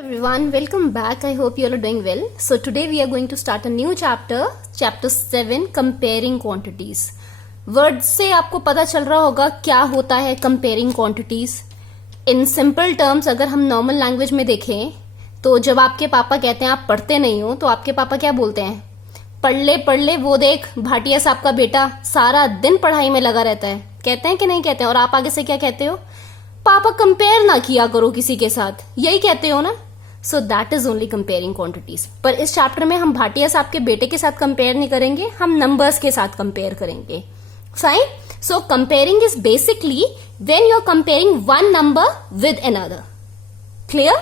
Everyone, welcome back. I hope you all are doing well. So today we are going to start a new chapter, chapter 7, comparing quantities. Word से आपको पता चल रहा होगा क्या होता है comparing quantities. In simple terms, अगर हम normal language में देखें तो जब आपके पापा कहते हैं आप पढ़ते नहीं हो तो आपके पापा क्या बोलते हैं? पढ़ ले वो देख भाटिया साहब का बेटा सारा दिन पढ़ाई में लगा रहता है. कहते हैं कि नहीं कहते हैं? और आप आगे से क्या कहते हो? पापा कंपेयर ना किया करो किसी के साथ, यही कहते हो ना. सो that is only comparing quantities. पर इस चैप्टर में हम भाटिया साहब के बेटे के साथ कंपेयर नहीं करेंगे, हम नंबर्स के साथ कंपेयर करेंगे. Fine. So comparing is basically when you are comparing one number with another. Clear?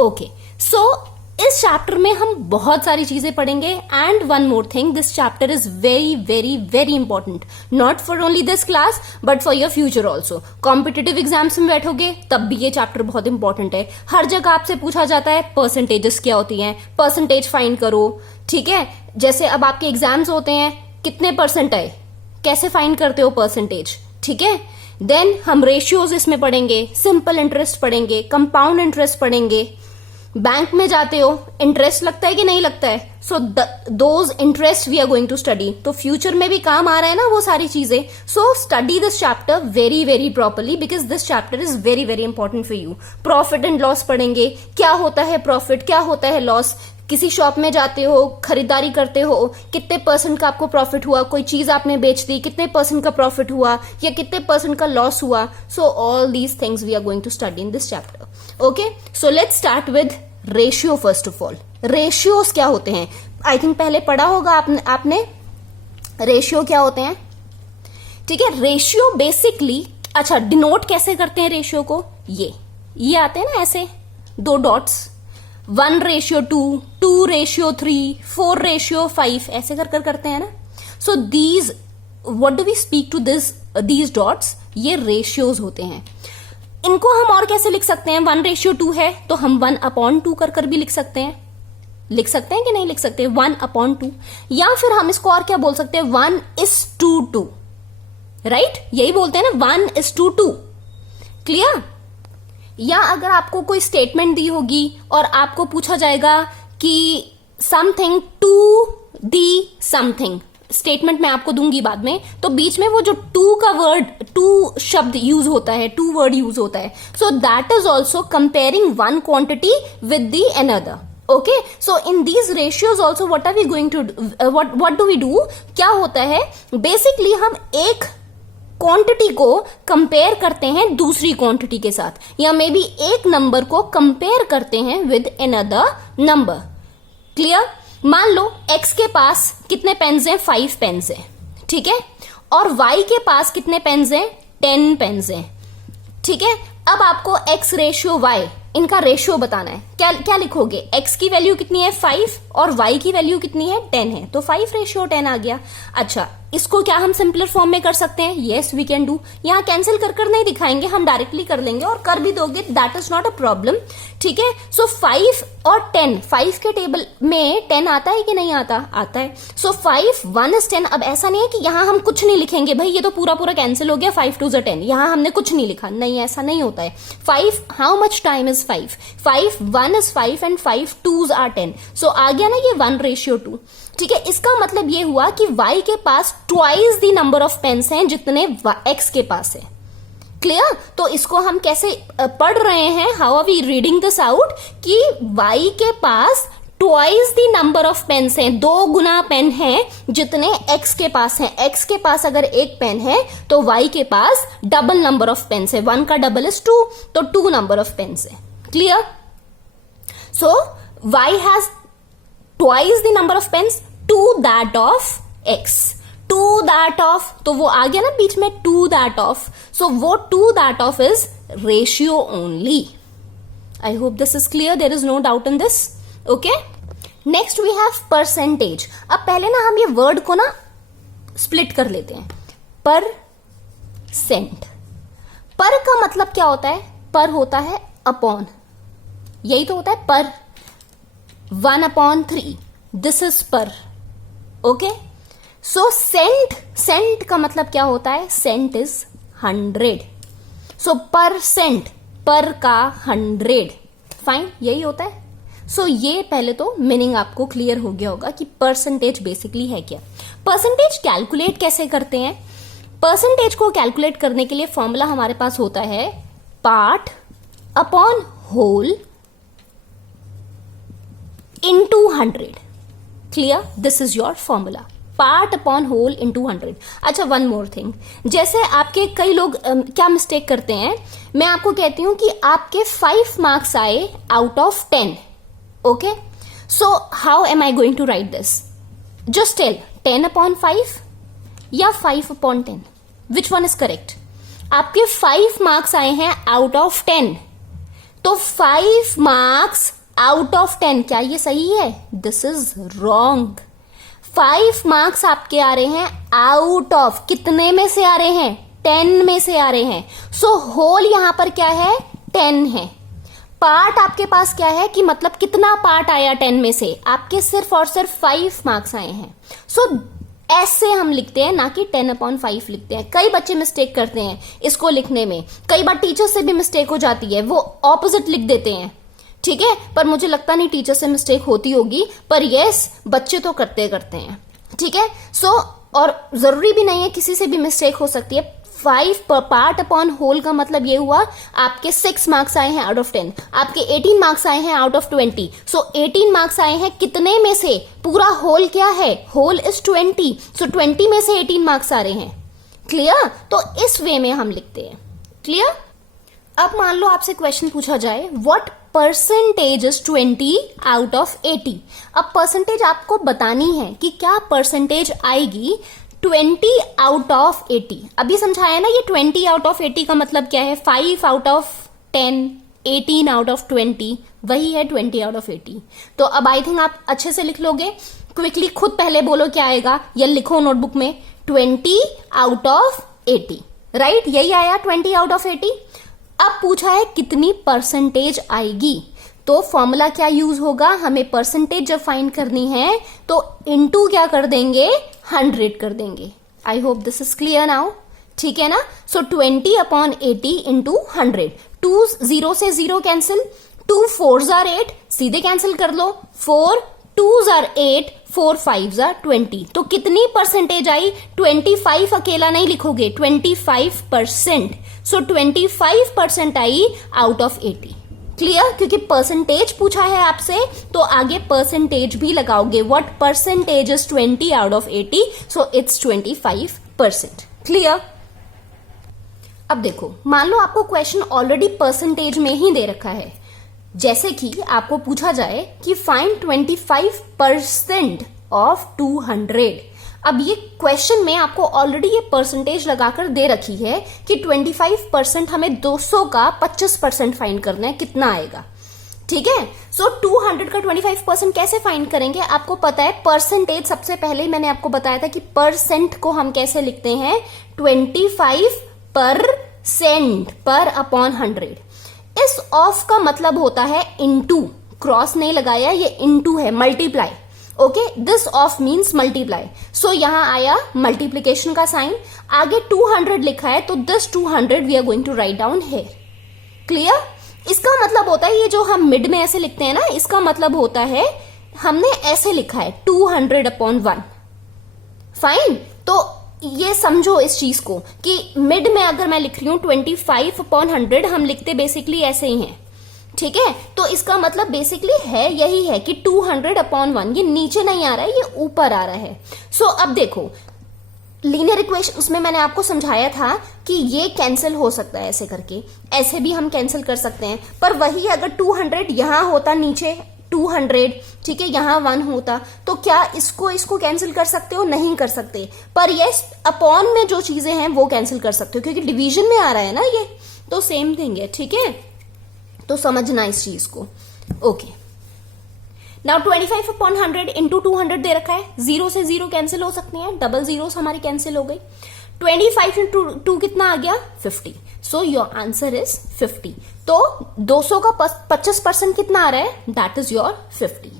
Okay. So इस चैप्टर में हम बहुत सारी चीजें पढ़ेंगे. And one more thing, this chapter is very very very important, not for only this class but for your future also. Competitive exams में बैठोगे तब भी ये चैप्टर बहुत इंपॉर्टेंट है. हर जगह आपसे पूछा जाता है परसेंटेजेस क्या होती हैं, परसेंटेज फाइंड करो. ठीक है, जैसे अब आपके एग्जाम्स होते हैं, कितने परसेंट आए, कैसे फाइंड करते हो परसेंटेज. ठीक है, देन हम रेशियोज इसमें पढ़ेंगे, सिंपल इंटरेस्ट पढ़ेंगे, कंपाउंड इंटरेस्ट पढ़ेंगे. बैंक में जाते हो, इंटरेस्ट लगता है कि नहीं लगता है? So those interest we are going to study. तो फ्यूचर में भी काम आ रहा है ना वो सारी चीजें. So study this chapter very very properly because this chapter is very very important for you. Profit and loss पढ़ेंगे, क्या होता है प्रॉफिट, क्या होता है लॉस. किसी शॉप में जाते हो, खरीदारी करते हो, कितने परसेंट का आपको प्रॉफिट हुआ, कोई चीज आपने बेच दी, कितने परसेंट का प्रॉफिट हुआ या कितने परसेंट का लॉस हुआ. So all these things we are going to study in this chapter. Okay, so let's start with ratio. First of all, ratios क्या होते हैं? आई थिंक पहले पढ़ा होगा आपने रेशियो क्या होते हैं. ठीक है, रेशियो बेसिकली, अच्छा डिनोट कैसे करते हैं रेशियो को? ये आते हैं ना ऐसे दो डॉट्स, 1:2, 2:3, 4:5, ऐसे कर करते हैं ना. So these what do we speak to these dots? ये रेशियोज होते हैं. इनको हम और कैसे लिख सकते हैं? 1:2 है तो हम 1/2 कर भी लिख सकते हैं. लिख सकते हैं कि नहीं लिख सकते? 1/2. या फिर हम इसको और क्या बोल सकते हैं? 1:2. राइट, यही बोलते हैं ना, 1:2. क्लियर? या अगर आपको कोई स्टेटमेंट दी होगी और आपको पूछा जाएगा कि something to the something, statement मैं आपको दूंगी बाद में, तो बीच में वो जो टू शब्द यूज होता है, टू वर्ड यूज होता है. So that is also comparing one quantity with the another. Okay, so in these ratios also what are we going to, what do we do? क्या होता है बेसिकली, हम एक क्वांटिटी को कंपेयर करते हैं दूसरी क्वांटिटी के साथ, या मे बी एक नंबर को कंपेयर करते हैं विद अनदर नंबर. क्लियर? मान लो x के पास कितने पेन्स हैं? 5 पेन्स हैं. ठीक है, और y के पास कितने पेन्स हैं? 10 पेन्स हैं. ठीक है, अब आपको x रेशियो y, इनका रेशियो बताना है. क्या लिखोगे? x की वैल्यू कितनी है? 5 और y की वैल्यू कितनी है? 10 है, तो 5:10 आ गया. अच्छा, इसको क्या हम सिंपलर फॉर्म में कर सकते हैं? Yes we can do. यहाँ कैंसिल कर नहीं दिखाएंगे, हम डायरेक्टली कर लेंगे, और कर भी दोगे that is not a problem. ठीक है, सो 5 और 10, 5 के टेबल में 10 आता है कि नहीं आता? आता है. सो 5 1 is 10. अब ऐसा नहीं है कि यहाँ हम कुछ नहीं लिखेंगे, भाई ये तो पूरा कैंसिल हो गया, 5 2 is 10, यहाँ हमने कुछ नहीं लिखा. नहीं, ऐसा नहीं होता है. 5, how much time is 5? 5 1 is 5 and 5 2s are 10. सो आ गया ना ये 1:2. ठीक है, इसका मतलब ये हुआ कि y के पास twice the number of pens हैं जितने x के पास है. क्लियर? तो इसको हम कैसे पढ़ रहे हैं? How are we reading this out? कि y के पास twice the number of pens हैं, 2 गुना पेन है जितने x के पास हैं. x के पास अगर एक पेन है तो y के पास डबल नंबर ऑफ पेन्स है. 1 का डबल इज 2, तो 2 नंबर ऑफ पेन्स है. Clear? So y has twice the number of pens to that of x. To that of, तो वो आ गया ना बीच में, to that of. So वो to that of is ratio only. I hope this is clear. There is no doubt in this. Okay. Next we have percentage. अब पहले ना हम ये वर्ड को ना स्प्लिट कर लेते हैं. परसेंट. पर का मतलब क्या होता है? पर होता है अपॉन, यही तो होता है पर. 1/3, दिस इज पर. ओके, सो सेंट का मतलब क्या होता है? Saint is 100. सो परसेंट, पर का 100. फाइन, यही होता है। सो ये पहले तो मीनिंग आपको क्लियर हो गया होगा कि परसेंटेज बेसिकली है क्या। परसेंटेज कैलकुलेट कैसे करते हैं? परसेंटेज को कैलकुलेट करने के लिए फॉर्मूला हमारे पास होता है part upon whole into 100। Clear? This is your formula, part upon whole into 100। अच्छा, वन मोर थिंग, जैसे आपके कई लोग क्या मिस्टेक करते हैं, मैं आपको कहती हूं कि आपके 5 मार्क्स आए out of 10। Okay, so how am I going to write this? Just tell 10 upon 5 या 5 upon 10, which one is correct? आपके 5 मार्क्स आए हैं आउट ऑफ 10, तो 5 मार्क्स आउट ऑफ 10, क्या ये सही है? This is wrong. 5 मार्क्स आपके आ रहे हैं आउट ऑफ, कितने में से आ रहे हैं? 10 में से आ रहे हैं। सो होल यहां पर क्या है? 10 है। पार्ट आपके पास क्या है कि मतलब कितना पार्ट आया 10 में से? आपके सिर्फ और सिर्फ 5 मार्क्स आए हैं। सो ऐसे हम लिखते हैं, ना कि 10 अपॉन 5 लिखते हैं। कई बच्चे मिस्टेक करते हैं इसको लिखने में, कई बार टीचर से भी मिस्टेक हो जाती है, वो ऑपोजिट लिख देते हैं। ठीक है, पर मुझे लगता नहीं टीचर से मिस्टेक होती होगी, पर यस बच्चे तो करते हैं। ठीक है, सो और जरूरी भी नहीं है, किसी से भी मिस्टेक हो सकती है। 5 पार्ट अपॉन होल का मतलब ये हुआ आपके 6 मार्क्स आए हैं आउट ऑफ 10, आपके 18 मार्क्स आए हैं आउट ऑफ 20। सो 18 मार्क्स आए हैं कितने में से? पूरा होल क्या है? होल इज 20, सो 20 में से 18 मार्क्स आ रहे हैं। क्लियर? तो इस वे में हम लिखते हैं। क्लियर? अब मान लो आपसे क्वेश्चन पूछा जाए, what percentage is 20 out of 80। अब परसेंटेज आपको बतानी है कि क्या परसेंटेज आएगी 20 आउट ऑफ 80। अभी समझाया ना, ये 20 आउट ऑफ 80 का मतलब क्या है? 5 आउट ऑफ 10, 18 आउट ऑफ 20, वही है 20 आउट ऑफ 80। तो अब आई थिंक आप अच्छे से लिख लोगे। क्विकली खुद पहले बोलो क्या आएगा, या लिखो नोटबुक में 20 आउट ऑफ 80। राइट, यही आया 20 आउट ऑफ 80। अब पूछा है कितनी परसेंटेज आएगी, तो फॉर्मूला क्या यूज होगा? हमें परसेंटेज जब फाइंड करनी है तो इनटू क्या कर देंगे? 100 कर देंगे। आई hope this is clear now. ठीक है ना? सो 20 अपॉन 80 इंटू 100। 2 0 से 0 कैंसिल, 2 4s are 8, सीधे कैंसिल कर लो। 4 2s are 8, 4 5s are 20। तो कितनी परसेंटेज आई? 25 अकेला नहीं लिखोगे, 25%। सो 25% आई आउट ऑफ 80। क्लियर? क्योंकि परसेंटेज पूछा है आपसे, तो आगे परसेंटेज भी लगाओगे। What percentage is 20 out of 80? So it's 25%। Clear? अब देखो, मान लो आपको क्वेश्चन ऑलरेडी परसेंटेज में ही दे रखा है। जैसे कि आपको पूछा जाए कि फाइंड 25% ऑफ 200। अब ये क्वेश्चन में आपको ऑलरेडी ये परसेंटेज लगाकर दे रखी है कि 25% हमें 200 का 25% फाइंड करना है, कितना आएगा। ठीक है, सो 200 का 25% कैसे फाइंड करेंगे? आपको पता है परसेंटेज, सबसे पहले मैंने आपको बताया था कि परसेंट को हम कैसे लिखते हैं? 25% पर अपॉन 100। इस ऑफ का मतलब होता है इनटू, क्रॉस नहीं लगाया, ये इनटू है, multiply. Okay, this of means multiply. So यहां आया मल्टीप्लीकेशन का साइन, आगे 200 लिखा है, तो this 200 we are going to write down here. Clear? इसका मतलब होता है, ये जो हम मिड में ऐसे लिखते हैं ना, इसका मतलब होता है हमने ऐसे लिखा है 200 अपॉन 1। फाइन, तो ये समझो इस चीज को कि मिड में अगर मैं लिख रही हूं 25 अपॉन 100, हम लिखते बेसिकली ऐसे ही हैं। ठीक है, तो इसका मतलब बेसिकली है यही है कि 200 अपॉन 1, ये नीचे नहीं आ रहा है, ये ऊपर आ रहा है। सो अब देखो, लीनियर इक्वेशन उसमें मैंने आपको समझाया था कि ये कैंसिल हो सकता है ऐसे करके, ऐसे भी हम कैंसिल कर सकते हैं। पर वही अगर 200 यहां होता नीचे 200, ठीक है, यहां 1 होता, तो क्या इसको कैंसिल कर सकते हो? नहीं कर सकते। पर यस, अपॉन में जो चीजें हैं वो कैंसिल कर सकते हो, क्योंकि डिवीजन में आ रहा है ना ये, तो सेम थिंग है। ठीक है, तो समझना इस चीज को। ओके, नाउ 25 अपॉन 100 इंटू 200 दे रखा है, 0 से 0 कैंसिल हो सकते हैं, डबल जीरोस हमारी कैंसिल हो गई। 25 इंटू 2 कितना आ गया? 50। So your answer is 50। तो 200 का 25% कितना आ रहा है? That is your 50।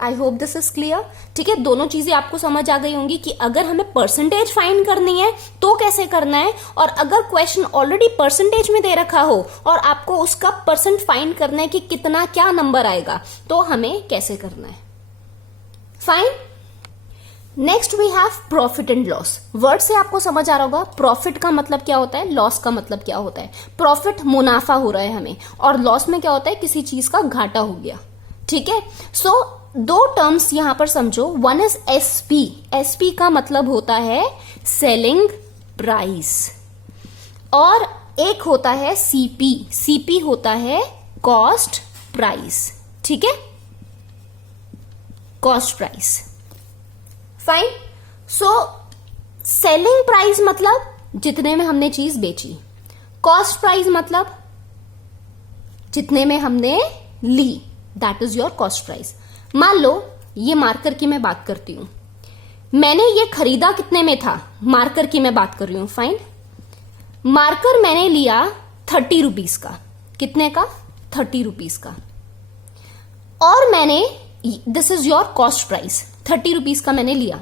I hope this is clear. ठीक है, दोनों चीजें आपको समझ आ गई होंगी कि अगर हमें परसेंटेज फाइंड करनी है तो कैसे करना है, और अगर क्वेश्चन ऑलरेडी परसेंटेज में दे रखा हो और आपको उसका परसेंट फाइंड करना है कि कितना क्या नंबर आएगा, तो हमें कैसे करना है। Fine. Next we have profit and loss. Word से आपको समझ आ रहा होगा प्रॉफिट का मतलब क्या होता है, लॉस का मतलब क्या होता है। प्रॉफिट मुनाफा हो रहा है हमें, और लॉस में क्या होता है, किसी चीज का घाटा हो गया। ठीक है, सो दो टर्म्स यहां पर समझो। One is SP. एसपी का मतलब होता है सेलिंग प्राइस, और एक होता है सीपी। सीपी होता है कॉस्ट प्राइस। ठीक है, cost price. Fine. So selling price मतलब जितने में हमने चीज बेची, कॉस्ट प्राइस मतलब जितने में हमने ली, that is your cost price. मान लो ये मार्कर की मैं बात करती हूं, मैंने ये खरीदा कितने में था, मार्कर की मैं बात कर रही हूं। फाइन। मार्कर मैंने लिया 30 रुपीज का। कितने का? 30 रुपीज का। और मैंने, this is your cost price, 30 rupees का मैंने लिया।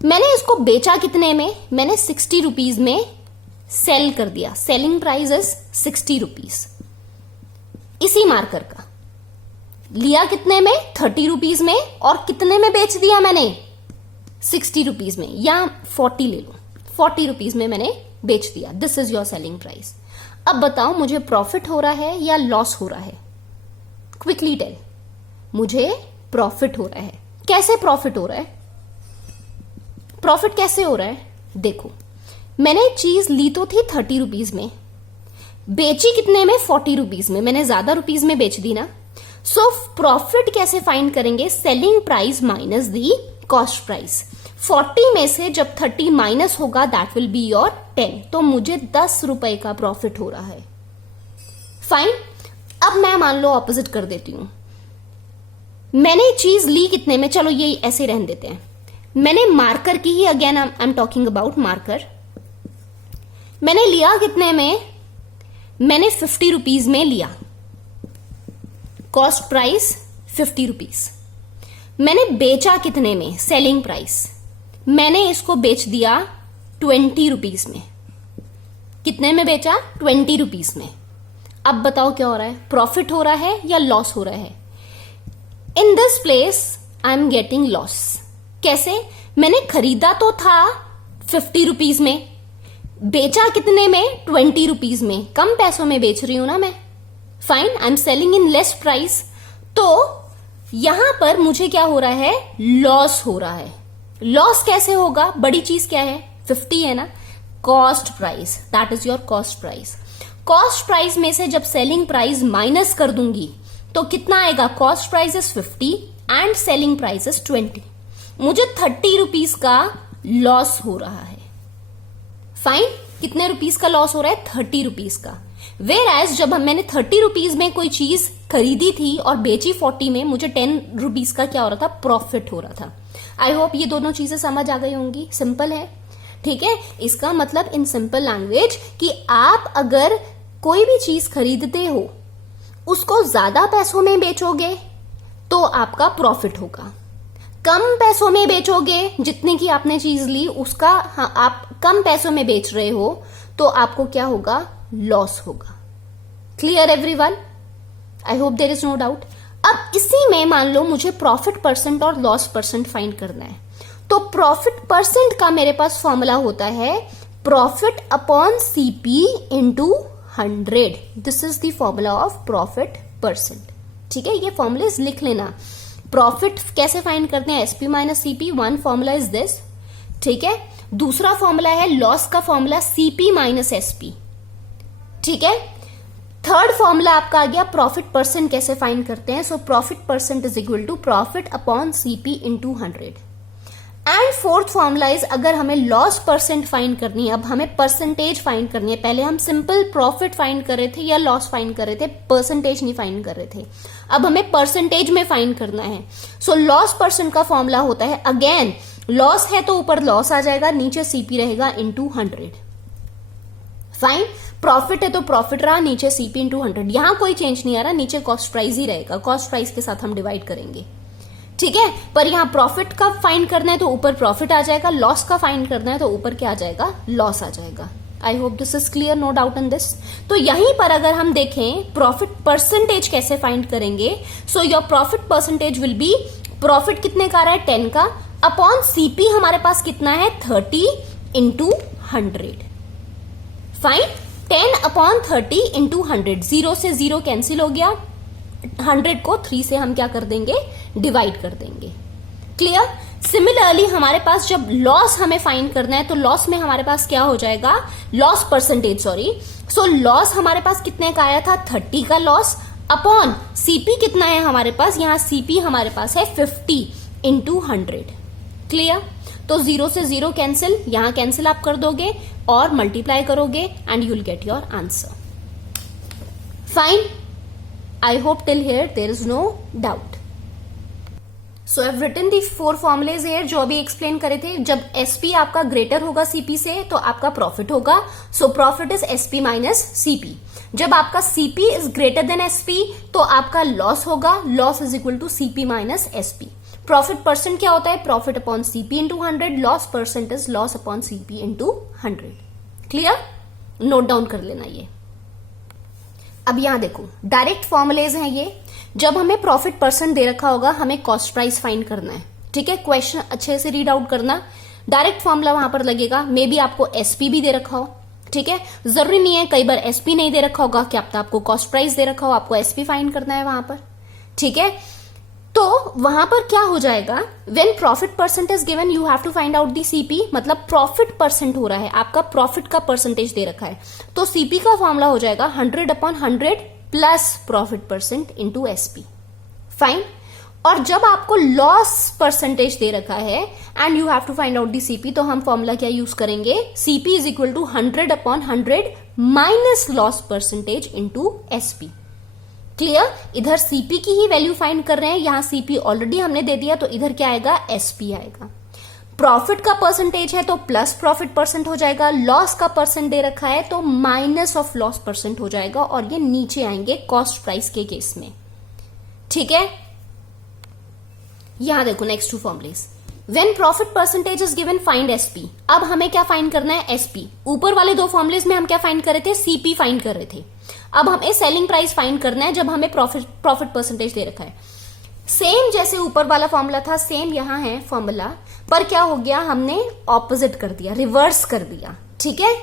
मैंने इसको बेचा कितने में? मैंने 60 रुपीज में सेल कर दिया। Selling price is 60 rupees. इसी मार्कर का लिया कितने में? 30 रुपीज में। और कितने में बेच दिया मैंने? 60 रुपीज में, या 40 ले लो, 40 रुपीज में मैंने बेच दिया। This is your selling price. अब बताओ मुझे प्रॉफिट हो रहा है या लॉस हो रहा है? Quickly tell. मुझे प्रॉफिट हो रहा है। कैसे प्रॉफिट हो रहा है? प्रॉफिट कैसे हो रहा है? देखो, मैंने चीज ली तो थी 30 रुपीज में, बेची कितने में? 40 रुपीज में। मैंने ज्यादा रुपीज में बेच दी ना। सो प्रॉफिट कैसे फाइंड करेंगे? सेलिंग प्राइस माइनस दी कॉस्ट प्राइस। 40 में से जब 30 माइनस होगा, दैट विल बी योर 10। तो मुझे 10 रुपए का प्रॉफिट हो रहा है। फाइन। अब मैं मान लो ऑपोजिट कर देती हूं। मैंने चीज ली कितने में? चलो ये ऐसे रहने देते हैं। मैंने मार्कर की ही, again I am talking about marker. मैंने लिया कितने में? मैंने 50 रुपीज में लिया। Cost price 50 rupees. मैंने बेचा कितने में? Selling price. मैंने इसको बेच दिया 20 रुपीज में। कितने में बेचा? 20 रुपीज में। अब बताओ क्या हो रहा है? प्रॉफिट हो रहा है या लॉस हो रहा है? In this place I am getting loss. कैसे? मैंने खरीदा तो था 50 रुपीज में, बेचा कितने में? 20 रुपीज में। कम पैसों में बेच रही हूं ना मैं। Fine, I am selling in less price. तो यहां पर मुझे क्या हो रहा है? लॉस हो रहा है। लॉस कैसे होगा? बड़ी चीज क्या है? 50 है ना। Cost price, that is your cost price. Cost price में से जब सेलिंग प्राइस माइनस कर दूंगी तो कितना आएगा? Cost price is 50 and selling price is 20। मुझे 30 रुपीज का लॉस हो रहा है। फाइन। कितने रुपीज का लॉस हो रहा है? 30 रुपीज का। वेयर एज जब मैंने 30 रुपीज में कोई चीज खरीदी थी और बेची 40 में, मुझे 10 रुपीज का क्या हो रहा था? प्रॉफिट हो रहा था। आई होप ये दोनों चीजें समझ आ गई होंगी। सिंपल है। ठीक है, इसका मतलब इन सिंपल लैंग्वेज कि आप अगर कोई भी चीज खरीदते हो, उसको ज्यादा पैसों में बेचोगे तो आपका प्रॉफिट होगा। कम पैसों में बेचोगे, जितने की आपने चीज ली उसका, हाँ, आप कम पैसों में बेच रहे हो तो आपको क्या होगा? लॉस होगा। Clear everyone? I hope there is no doubt. अब इसी में मान लो मुझे प्रॉफिट परसेंट और लॉस परसेंट फाइंड करना है, तो प्रॉफिट परसेंट का मेरे पास फॉर्मूला होता है profit upon CP into 100। This is the formula of profit percent. ठीक है, ये फॉर्मूले लिख लेना। प्रॉफिट कैसे फाइंड करते हैं? SP minus CP. One formula is this. ठीक है, दूसरा फॉर्मूला है लॉस का फॉर्मूला सीपी माइनस एसपी। ठीक है, थर्ड फॉर्मूला आपका आ गया प्रॉफिट परसेंट कैसे फाइंड करते हैं। So profit percent is equal to profit upon CP into 100। And fourth formula is, अगर हमें लॉस परसेंट फाइंड करनी है, अब हमें परसेंटेज फाइंड करनी है। पहले हम सिंपल प्रॉफिट फाइंड कर रहे थे या लॉस फाइंड कर रहे थे, परसेंटेज नहीं फाइंड कर रहे थे। अब हमें परसेंटेज में फाइंड करना है। सो लॉस परसेंट का फॉर्मूला होता है, अगेन लॉस है तो ऊपर लॉस आ जाएगा, नीचे सीपी रहेगा इंटू 100। फाइन। प्रॉफिट है तो प्रॉफिट रहा, नीचे सीपी इंटू 100। यहां कोई चेंज नहीं आ रहा, नीचे कॉस्ट प्राइस ही रहेगा। कॉस्ट प्राइस के साथ हम डिवाइड करेंगे। ठीक है, पर यहाँ प्रॉफिट का फाइंड करना है तो ऊपर प्रॉफिट आ जाएगा, लॉस का फाइंड करना है तो ऊपर क्या आ जाएगा, लॉस आ जाएगा। I hope this is clear, no doubt in this. तो यहीं पर अगर हम देखें प्रॉफिट परसेंटेज कैसे फाइंड करेंगे, so your profit percentage will be, profit कितने का आ रहा है 10 का, अपॉन सीपी हमारे पास कितना है 30 इंटू 100। फाइन, 10 अपॉन 30 इंटू 100, 0 से 0 कैंसिल हो गया, 100 को 3 से हम क्या कर देंगे, डिवाइड कर देंगे। क्लियर। सिमिलरली हमारे पास जब लॉस हमें फाइंड करना है तो लॉस में हमारे पास क्या हो जाएगा, loss percentage, sorry. So loss हमारे पास कितने का आया था 30 का लॉस, अपॉन सीपी कितना है हमारे पास, यहां सीपी हमारे पास है 50 इंटू 100। क्लियर। तो 0 से 0 कैंसिल, यहां कैंसिल आप कर दोगे और मल्टीप्लाई करोगे and you will get your answer. Fine, I hope till here there is no doubt. So I have written the 4 formulas here जो अभी एक्सप्लेन करे थे। जब एसपी आपका ग्रेटर होगा सीपी से तो आपका प्रॉफिट होगा, so profit is SP minus CP. जब आपका CP is greater than SP तो आपका लॉस होगा, loss is equal to CP minus SP. Profit percent क्या होता है, profit upon CP into 100, loss percent is loss upon CP into 100। Clear, note down कर लेना ये। अब यहां देखो डायरेक्ट फॉर्मुलेज हैं ये। जब हमें प्रॉफिट परसेंट दे रखा होगा हमें कॉस्ट प्राइस फाइंड करना है, ठीक है। क्वेश्चन अच्छे से रीड आउट करना, डायरेक्ट फॉर्मूला वहां पर लगेगा। मे बी आपको एसपी भी दे रखा हो, ठीक है, जरूरी नहीं है, कई बार एसपी नहीं दे रखा होगा, क्या पता आपको कॉस्ट प्राइस दे रखा हो, आपको एसपी फाइंड करना है वहां पर, ठीक है। तो वहां पर क्या हो जाएगा, when profit percent is given you have to find out the CP, मतलब प्रॉफिट परसेंट हो रहा है, आपका प्रॉफिट का परसेंटेज दे रखा है, तो सीपी का फॉर्मूला हो जाएगा 100 upon 100 plus profit percent into SP. Fine. और जब आपको लॉस परसेंटेज दे रखा है and you have to find out the CP, तो हम फॉर्मूला क्या यूज करेंगे, CP is equal to 100 upon 100 minus loss percentage into SP. Clear. इधर सीपी की ही वैल्यू फाइंड कर रहे हैं, यहां सीपी ऑलरेडी हमने दे दिया, तो इधर क्या आएगा, एसपी आएगा। प्रॉफिट का परसेंटेज है तो प्लस प्रॉफिट परसेंट हो जाएगा, लॉस का परसेंट दे रखा है तो माइनस ऑफ लॉस परसेंट हो जाएगा, और ये नीचे आएंगे कॉस्ट प्राइस के केस में, ठीक है। यहां देखो next 2 formulas. When profit percentage is given find SP. अब हमें क्या फाइंड करना है, एसपी। ऊपर वाले 2 फॉर्मुलेज में हम क्या फाइंड कर रहे थे, सीपी फाइंड कर रहे थे। अब हमें सेलिंग प्राइस फाइंड करना है जब हमें प्रॉफिट परसेंटेज दे रखा है। सेम जैसे ऊपर वाला फॉर्मूला था सेम यहां है फॉर्मूला, पर क्या हो गया, हमने ऑपोजिट कर दिया, रिवर्स कर दिया, ठीक है।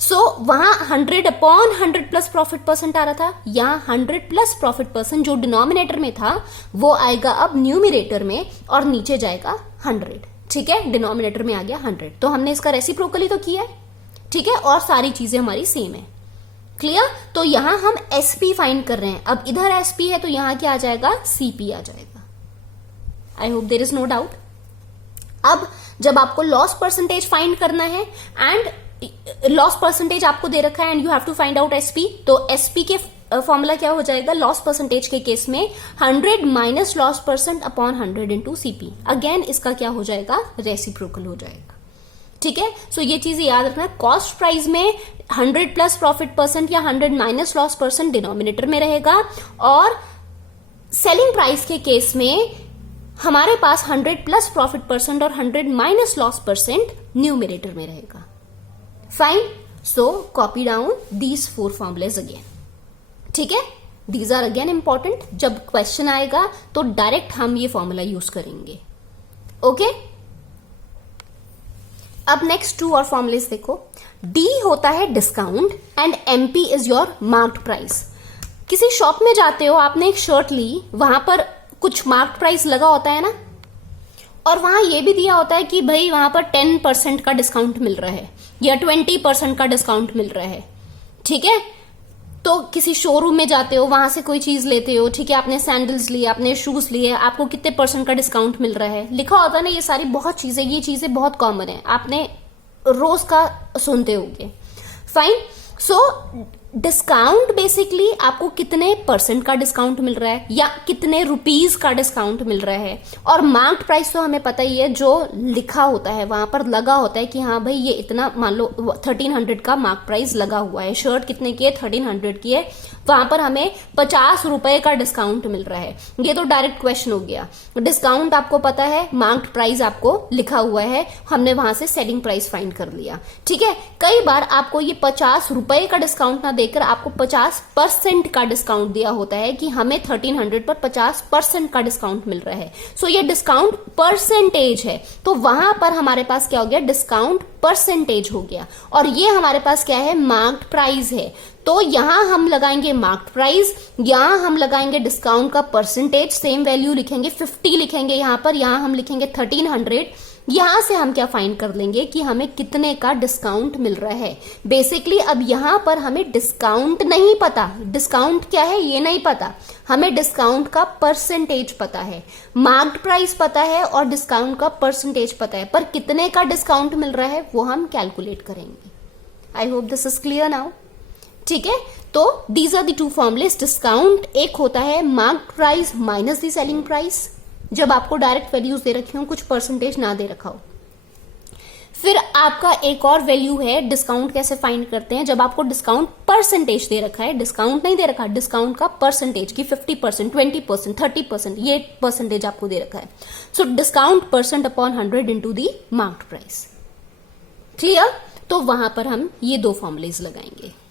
सो वहां 100 अपॉन 100 प्लस प्रॉफिट परसेंट आ रहा था, यहां 100 प्लस प्रॉफिट परसेंट जो डिनोमिनेटर में था वो आएगा अब न्यूमिरेटर में और नीचे जाएगा 100, ठीक है। डिनोमिनेटर में आ गया 100, तो हमने इसका रेसिप्रोकली तो किया है, ठीक है, और सारी चीजें हमारी सेम है। क्लियर। तो यहां हम एसपी फाइंड कर रहे हैं, अब इधर एसपी है तो यहां क्या आ जाएगा, सीपी आ जाएगा। I hope there is no doubt. अब जब आपको लॉस परसेंटेज फाइंड करना है एंड लॉस परसेंटेज आपको दे रखा है and you have to find out SP, तो एसपी के फॉर्मूला क्या हो जाएगा, लॉस परसेंटेज के केस में 100 minus loss percent upon 100 into CP. Again इसका क्या हो जाएगा, रेसिप्रोकल हो जाएगा, ठीक है। सो ये चीजें याद रखना, कॉस्ट प्राइस में 100 प्लस प्रॉफिट परसेंट या 100 माइनस लॉस परसेंट डिनोमिनेटर में रहेगा, और सेलिंग प्राइस के केस में हमारे पास 100 प्लस प्रॉफिट परसेंट और 100 माइनस लॉस परसेंट न्यूमिरेटर में रहेगा। Fine. So copy down these 4 formulas again, ठीक है। दीज आर अगेन इंपॉर्टेंट, जब क्वेश्चन आएगा तो डायरेक्ट हम ये फॉर्मूला यूज करेंगे, ओके। अब नेक्स्ट 2 और फॉर्मुलेज देखो। डी होता है discount and MP is your marked price. किसी शॉप में जाते हो, आपने एक शर्ट ली, वहां पर कुछ मार्क प्राइस लगा होता है ना, और वहां ये भी दिया होता है कि भाई वहां पर 10% का डिस्काउंट मिल रहा है या 20% का डिस्काउंट मिल रहा है, ठीक है। तो किसी शोरूम में जाते हो, वहां से कोई चीज लेते हो, ठीक है, आपने सैंडल्स लिए, आपने शूज लिए, आपको कितने % का डिस्काउंट मिल रहा है लिखा होता है ना, ये सारी बहुत चीजें, ये चीजें बहुत कॉमन है, आपने रोज का सुनते होंगे। फाइन। सो डिस्काउंट बेसिकली आपको कितने % का डिस्काउंट मिल रहा है या कितने रुपीज का डिस्काउंट मिल रहा है, और मार्क्ड प्राइस तो हमें पता ही है, जो लिखा होता है वहां पर लगा होता है कि हाँ भाई ये इतना, मान लो 1300 का मार्क प्राइस लगा हुआ है, शर्ट कितने की है, 1300 की है, वहां पर हमें 50 रुपए का डिस्काउंट मिल रहा है। ये तो डायरेक्ट क्वेश्चन हो गया। डिस्काउंट आपको पता है, मार्क्ड प्राइस आपको लिखा हुआ है, हमने वहां से सेलिंग प्राइस फाइंड कर लिया। ठीक है, कई बार आपको ये 50 रुपए का डिस्काउंट ना देकर आपको 50% का डिस्काउंट दिया होता है कि हमें 1300 पर 50% का डिस्काउंट मिल रहा है। सो ये डिस्काउंट परसेंटेज है, तो वहां पर हमारे पास क्या हो गया, डिस्काउंट परसेंटेज हो गया। और ये हमारे पास क्या है, मार्क्ड प्राइस है। तो यहां हम लगाएंगे मार्क्ड प्राइस, यहां हम लगाएंगे डिस्काउंट का परसेंटेज, सेम वैल्यू लिखेंगे, 50 लिखेंगे यहां पर, यहां हम लिखेंगे 1300। यहां से हम क्या फाइंड कर लेंगे कि हमें कितने का डिस्काउंट मिल रहा है। बेसिकली अब यहां पर हमें डिस्काउंट नहीं पता, डिस्काउंट क्या है ये नहीं पता, हमें डिस्काउंट का परसेंटेज पता है। मार्क्ड प्राइस पता है और डिस्काउंट का परसेंटेज पता है, पर कितने का डिस्काउंट मिल रहा है वो हम कैलकुलेट करेंगे। I hope this is clear now. ठीक है, तो these are the two formulas. Discount एक होता है marked price minus the selling price, जब आपको डायरेक्ट वैल्यूज दे रखी हो, कुछ परसेंटेज ना दे रखा हो। फिर आपका एक और वैल्यू है, डिस्काउंट कैसे फाइंड करते हैं, जब आपको डिस्काउंट परसेंटेज दे रखा है, डिस्काउंट नहीं दे रखा, डिस्काउंट का परसेंटेज की 50%, 20%, 30%, ये परसेंटेज आपको दे रखा है। So discount percent upon 100 into the marked price. Clear? तो वहां पर हम ये दो फॉर्मुलेज लगाएंगे।